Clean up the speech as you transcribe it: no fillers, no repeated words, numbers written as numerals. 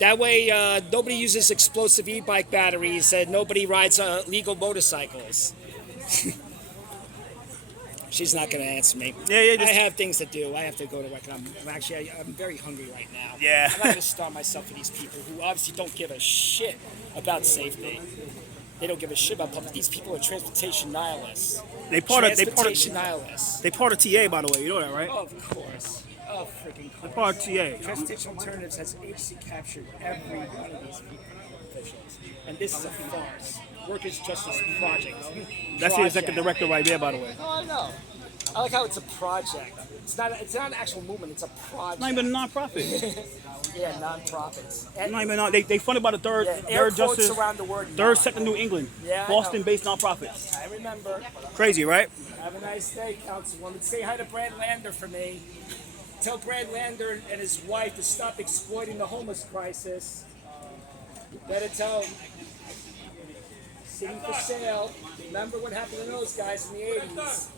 That way, nobody uses explosive e-bike batteries and nobody rides legal motorcycles. She's not going to answer me. Yeah. I have things to do. I have to go to work. I'm very hungry right now. Yeah. I'm not going to starve myself for these people who obviously don't give a shit about safety. They don't give a shit about public. These people are transportation nihilists. They part of Nihilists. they part of TA, by the way. You know that, right? Oh, of course. Oh, freaking course. They're part of TA. Transportation Alternatives has HC captured every one of these people, officials. And this is a farce. Workers' Justice Project. That's the executive director right there, by the way. Oh, I know. I like how it's a project. It's not an actual movement. It's a project. It's not even a non-profit. Yeah, non-profits. They funded by the third Justice, around the word third second New England, Yeah, Boston-based nonprofits. I remember. Crazy, right? Have a nice day, Councilwoman. Say hi to Brad Lander for me. Tell Brad Lander and his wife to stop exploiting the homeless crisis. Better tell him. City for sale. Remember what happened to those guys in the 80s.